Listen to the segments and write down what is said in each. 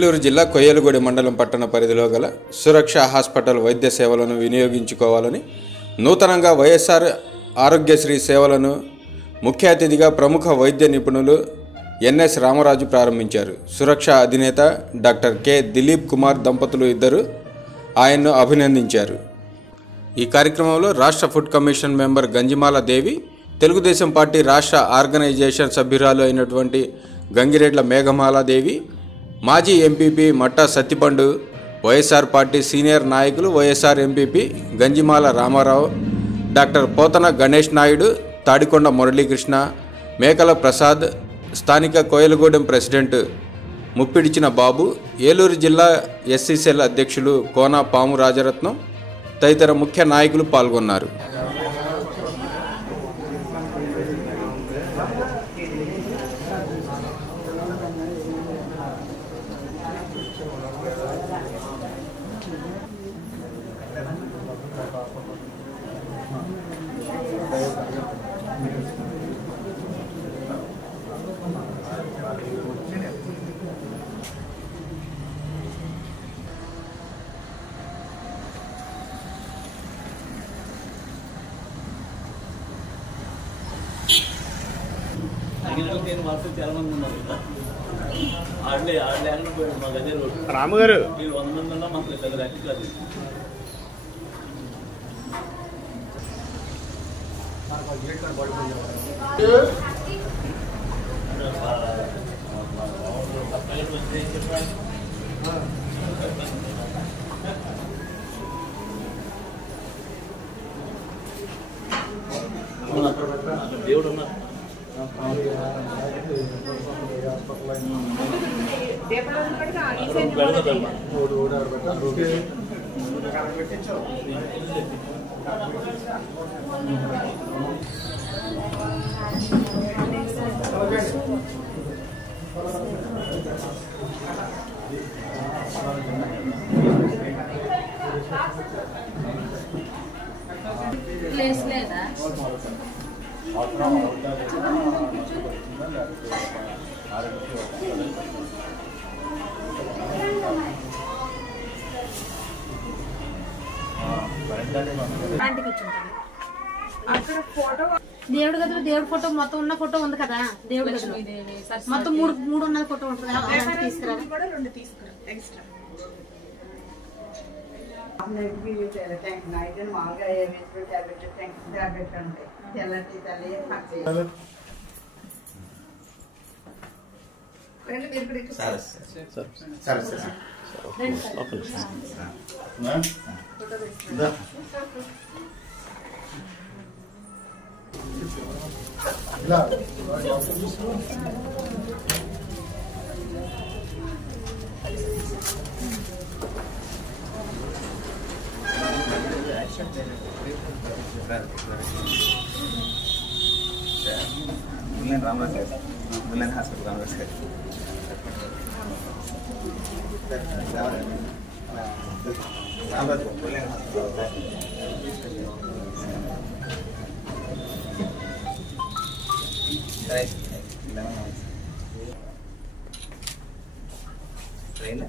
ఏలూరు జిల్లా కొయ్యలగూడి మండలం పట్టణ పరిధిలో గల సురక్ష హాస్పిటల్ వైద్య సేవలను వినియోగించుకోవాలని నూతనంగా వైఎస్ఆర్ ఆరోగ్యశ్రీ సేవలను ముఖ్య అతిథిగా ప్రముఖ వైద్య నిపుణులు ఎన్ఎస్ రామరాజు ప్రారంభించారు. సురక్ష అధినేత డాక్టర్ కె దిలీప్ కుమార్ దంపతులు ఇద్దరు ఆయన్ను అభినందించారు. ఈ కార్యక్రమంలో రాష్ట్ర ఫుడ్ కమిషన్ మెంబర్ గంజిమాల దేవి, తెలుగుదేశం పార్టీ రాష్ట్ర ఆర్గనైజేషన్ సభ్యురాలు అయినటువంటి గంగిరెడ్ల మేఘమాలాదేవి, మాజీ ఎంపీపీ మట్టా సత్తిపండు, వైఎస్ఆర్ పార్టీ సీనియర్ నాయకులు వైఎస్ఆర్ ఎంపీపీ గంజిమాల రామారావు, డాక్టర్ పోతన గణేష్ నాయుడు, తాడికొండ మురళీకృష్ణ, మేకల ప్రసాద్, స్థానిక కోయలగూడెం ప్రెసిడెంట్ ముప్పిడిచిన బాబు, ఏలూరు జిల్లా ఎస్సీసెల్ అధ్యక్షులు కోన పాము రాజరత్నం తదితర ముఖ్య నాయకులు పాల్గొన్నారు. రాముగారు దేవుడు ప్లేస్ లేదా దేవుడి గదిలో దేవుడి ఫోటో మొత్తం ఉన్న ఫోటో ఉంది కదా, దేవుడి గదిలో మొత్తం మూడు ఉన్న ఫోటో ఉంటుంది కదా, తీసుకురా. మిలన్ హాస్పిటల్ రామరాజ్ గారు ట్రైన్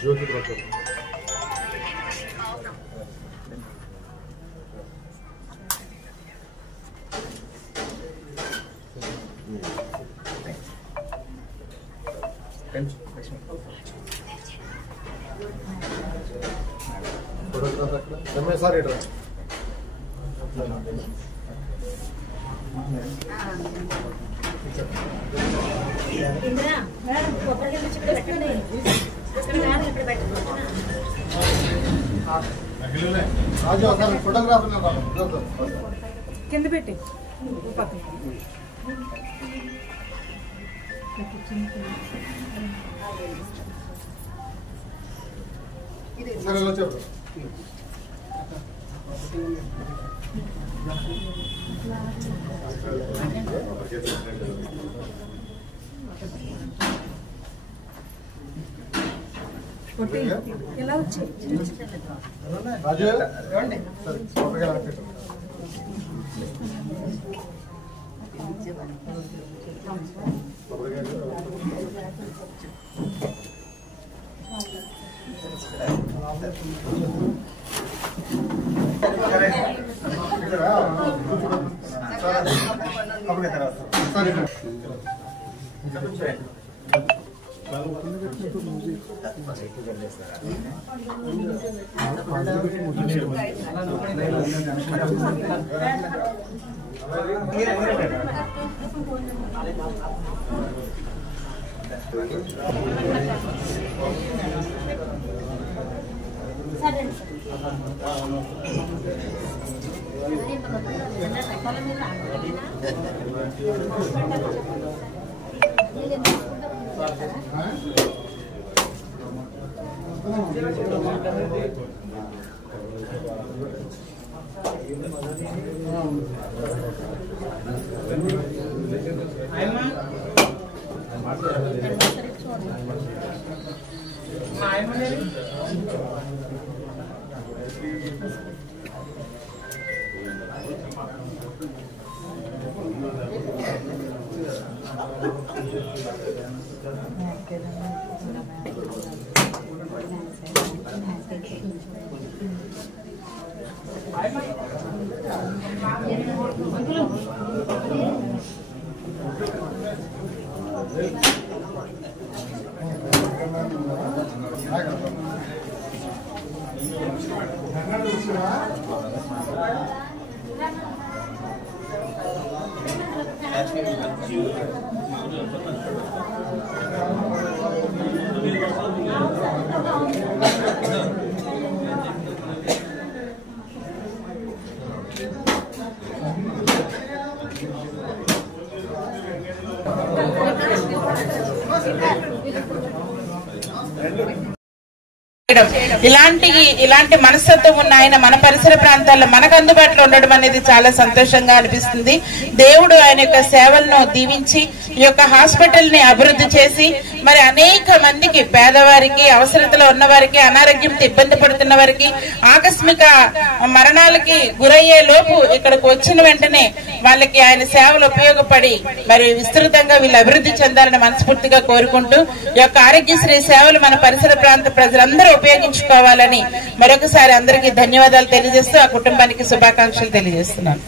జ్యోతి ప్రసాద్ సార్ ఇట్లా కింద పెట్టి ఎలా వచ్చాయి ఇలాంటి మనస్తత్వం ఉన్న ఆయన మన పరిసర ప్రాంతాల్లో మనకు అందుబాటులో ఉండడం అనేది చాలా సంతోషంగా అనిపిస్తుంది. దేవుడు ఆయన యొక్క సేవలను దీవించి ఈ యొక్క హాస్పిటల్ ని అభివృద్ధి చేసి మరి అనేక మందికి పేదవారికి, అవసరతలో ఉన్న వారికి, అనారోగ్యంతో ఇబ్బంది పడుతున్న వారికి, ఆకస్మిక మరణాలకి గురయ్యే లోపు ఇక్కడికి వచ్చిన వెంటనే వాళ్ళకి ఆయన సేవలు ఉపయోగపడి మరి విస్తృతంగా వీళ్ళు అభివృద్ధి చెందాలని మనస్ఫూర్తిగా కోరుకుంటూ ఈ యొక్క ఆరోగ్యశ్రీ సేవలు మన పరిసర ప్రాంత ప్రజలందరూ ఉపయోగించుకోవాలని మరొకసారి అందరికీ ధన్యవాదాలు తెలియజేస్తూ ఆ కుటుంబానికి శుభాకాంక్షలు తెలియజేస్తున్నాను.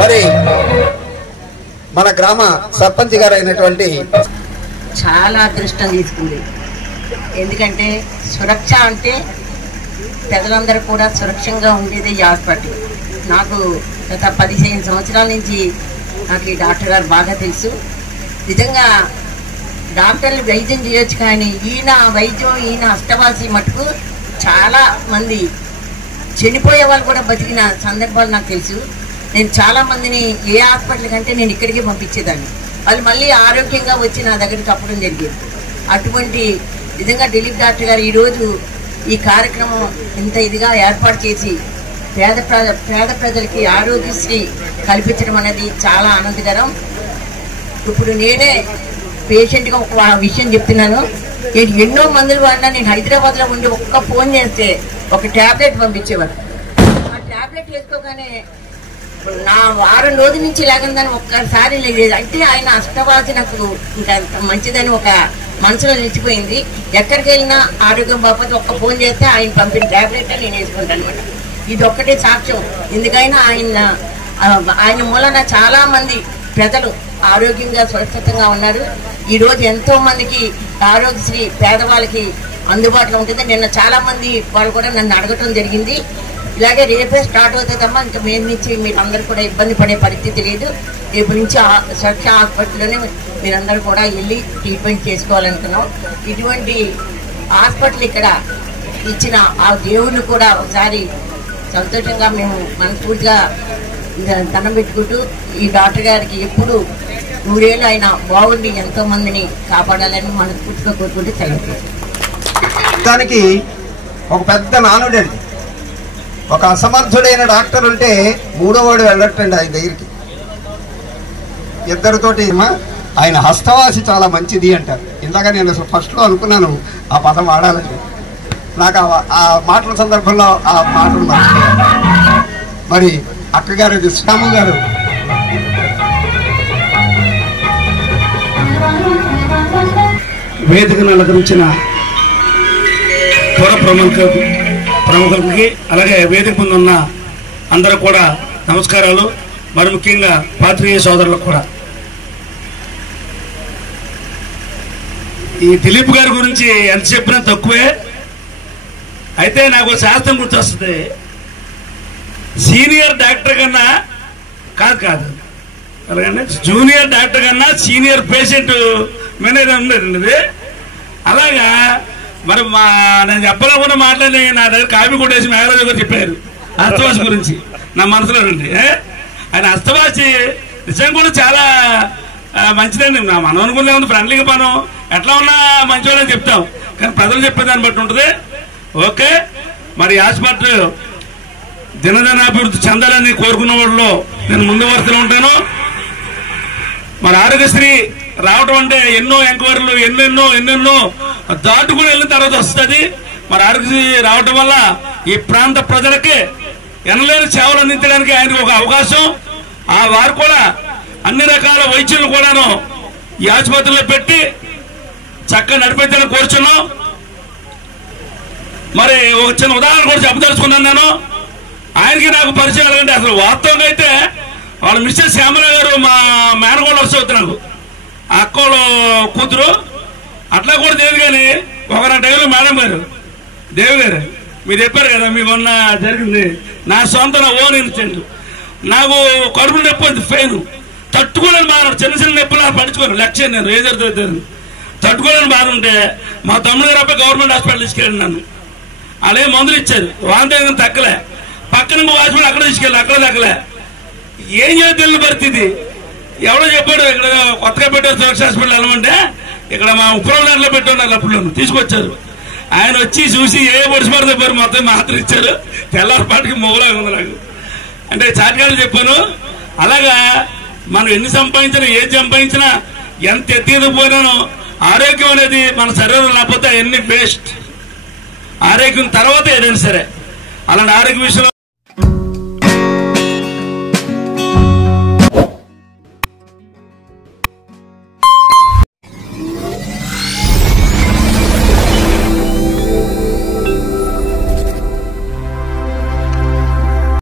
మరి మన గ్రామ సర్పంచ్ గారు అయినటువంటి చాలా అదృష్టం తీసుకుంది. ఎందుకంటే సురక్ష అంటే ప్రజలందరూ కూడా సురక్షంగా ఉండేది ఈ హాస్పిటల్. నాకు గత 15 సంవత్సరాల నుంచి నాకు ఈ డాక్టర్ గారు బాగా తెలుసు. నిజంగా డాక్టర్లు వైద్యం చేయొచ్చు, కానీ ఈయన అష్టవాసి మటుకు చాలా మంది చనిపోయే వాళ్ళు కూడా బతికిన సందర్భాలు నాకు తెలుసు. నేను చాలా మందిని ఏ హాస్పిటల్ కంటే నేను ఇక్కడికి పంపించేదాన్ని. వాళ్ళు మళ్ళీ ఆరోగ్యంగా వచ్చి నా దగ్గరికి చెప్పడం జరిగేది. అటువంటి నిజంగా దిలీప్ డాక్టర్ గారు ఈరోజు ఈ కార్యక్రమం ఇంత ఇదిగా ఏర్పాటు చేసి పేద ప్రజలకి ఆరోగ్యశ్రీ కల్పించడం అనేది చాలా ఆనందకరం. ఇప్పుడు నేనే పేషెంట్గా ఒక విషయం చెప్తున్నాను. నేను ఎన్నో మందులు వాడినా నేను హైదరాబాద్లో ఉండి ఒక్క ఫోన్ చేస్తే ఒక ట్యాబ్లెట్ పంపించేవారు. ఆ ట్యాబ్లెట్ వేసుకోగానే నా వారం రోజుల నుంచి లేకుందని ఒక్కసారి లేదు. అంటే ఆయన అష్టవాసి నాకు ఇంకా మంచిదని ఒక మనసులో నిలిచిపోయింది. ఎక్కడికి వెళ్ళినా ఆరోగ్యం బాపతి ఒక్క ఫోన్ చేస్తే ఆయన పంపిన ట్యాబ్లెట్ నేను వేసుకుంటాను అనమాట. ఇది ఒక్కటే సాక్ష్యం. ఎందుకైనా ఆయన మూలన చాలా మంది ప్రజలు ఆరోగ్యంగా సురక్షితంగా ఉన్నారు. ఈ రోజు ఎంతో మందికి ఆరోగ్యశ్రీ పేదవాళ్ళకి అందుబాటులో ఉంటుంది. నిన్న చాలా మంది వాళ్ళు కూడా నన్ను అడగటం జరిగింది, ఇలాగే రేపే స్టార్ట్ అవుతుందమ్మా, ఇంకా మేము నుంచి మీరందరూ కూడా ఇబ్బంది పడే పరిస్థితి లేదు, రేపు నుంచి సురక్ష హాస్పిటల్లోనే మీరందరూ కూడా వెళ్ళి ట్రీట్మెంట్ చేసుకోవాలనుకున్నాం. ఇటువంటి హాస్పిటల్ ఇక్కడ ఇచ్చిన ఆ దేవుణ్ణి కూడా ఒకసారి సంతోషంగా మేము మనస్ఫూర్తిగా దండం పెట్టుకుంటూ ఈ డాక్టర్ గారికి ఎప్పుడు 100 ఏళ్ళు ఆయన బాగుండి ఎంతో మందిని కాపాడాలని మనస్ఫూర్తిగా కోరుకుంటూ సెలవు. దానికి ఒక పెద్ద నానుడు అండి, ఒక అసమర్థుడైన డాక్టర్ ఉంటే 3వ వాడు వెళ్ళటండి ఆయన దగ్గరికి. ఇద్దరితోటి ఆయన హస్తవాసి చాలా మంచిది అంటారు. ఇందాక నేను ఫస్ట్లో అనుకున్నాను ఆ పదం వాడాలని, నాకు ఆ మాటల సందర్భంలో ఆ మాటలు మర్చిపోయాను. మరి అక్కగారు శ్యాము గారు వేదికను అలంకరించిన పుర ప్రముఖులకి అలాగే వేదిక ముందు ఉన్న అందరూ కూడా నమస్కారాలు. మరి ముఖ్యంగా పాత్రికేయ సోదరులకు కూడా. ఈ దిలీప్ గారి గురించి ఎంత చెప్పినా తక్కువే. అయితే నాకు శాస్త్రం గుర్తొస్తుంది, సీనియర్ డాక్టర్ కన్నా కాదు అలాగంటే జూనియర్ డాక్టర్ కన్నా సీనియర్ పేషెంట్ మేనేజర్ ఉండేది. అలాగా మరి నేను చెప్పలేకుండా మాట్లాడి నా దగ్గర కాపీ కొట్టేసి మేఘరాజు గారు చెప్పారు హస్తవాసి గురించి. నా మనసులో నుండి ఆయన హస్తవాసి నిజంగా కూడా చాలా మంచిదండి. మనం అనుకునే ఉంది ఫ్రెండ్లీగా మనం ఎట్లా ఉన్నా మంచివాళ్ళని చెప్తాం, కానీ ప్రజలు చెప్పేదాన్ని బట్టి ఉంటుంది. ఓకే, మరి హాస్పిటల్ దినదినాభివృద్ధి చెందాలని కోరుకున్న వాళ్ళలో నేను ముందు వరుసలో ఉంటాను. మరి ఆరోగ్యశ్రీ రావడం అంటే ఎన్నో ఎంక్వైరీలు ఎన్నెన్నో దాటుకుని వెళ్ళిన తర్వాత వస్తుంది. మరి ఆరోగ్యశ్రీ రావడం వల్ల ఈ ప్రాంత ప్రజలకి ఎనలేని సేవలు అందించడానికి ఆయనకు ఒక అవకాశం. ఆ వారు కూడా అన్ని రకాల వైద్యులు కూడాను ఈ ఆసుపత్రిలో పెట్టి చక్కగా నడిపించాలని కోరుచున్నాం. మరి ఒక చిన్న ఉదాహరణ కూడా చెప్పదలుచుకున్నాను నేను. ఆయనకి నాకు పరిచయాలు అంటే అసలు వాస్తవంగా అయితే వాళ్ళ మిస్టర్ శ్యామల గారు మా మేనగోళ్ళు వస్తుంది, నాకు అక్కలు కూతురు అట్లా కూడా తెలియదు. కానీ ఒక టైంలో మేడం గారు దేవి గారు మీరు చెప్పారు కదా, మీకు మొన్న జరిగింది నా సొంత నా ఓన్ ఇన్సిడెంట్. నాకు కడుపు నొప్పి ఉంది, ఫెయిన్ తట్టుకోలేని బాధ, చిన్న నొప్పులు నాకు పడుచుకోను లక్ష్యం, నేను ఏ జరుగుతుంది తట్టుకోలేని బాధ ఉంటే మా తమ్ముడు గారు అబ్బాయి గవర్నమెంట్ హాస్పిటల్ తీసుకెళ్ళి నన్ను అలాగే మందులు ఇచ్చారు, వాంతి తగ్గలే. పక్కన హాస్పిటల్ అక్కడ తీసుకెళ్ళి అక్కడ తగ్గలే. ఏం చేయాలి తెలియని పరిస్థితి. ఎవడో చెప్పాడు ఇక్కడ కొత్తగా పెట్టారు సురక్ష హాస్పిటల్ వెళ్ళమంటే, ఇక్కడ మా ఉప్రవనాట్లో పెట్టున్నారు, అప్పుడు తీసుకొచ్చారు. ఆయన వచ్చి చూసి ఏ పొడిచి పడితే మొత్తం మాత్రం ఇచ్చారు. తెల్లారిపాటికి మొగలాగా ఉంది నాకు. అంటే చాటికాలు చెప్పాను. అలాగా మనం ఎన్ని సంపాదించినా ఏది సంపాదించినా ఎంత ఎత్తిపోయినానో ఆరోగ్యం అనేది మన శరీరం లేకపోతే అవన్నీ వేస్ట్. ఆరోగ్యం తర్వాత ఏదైనా సరే అలాంటి ఆరోగ్య విషయంలో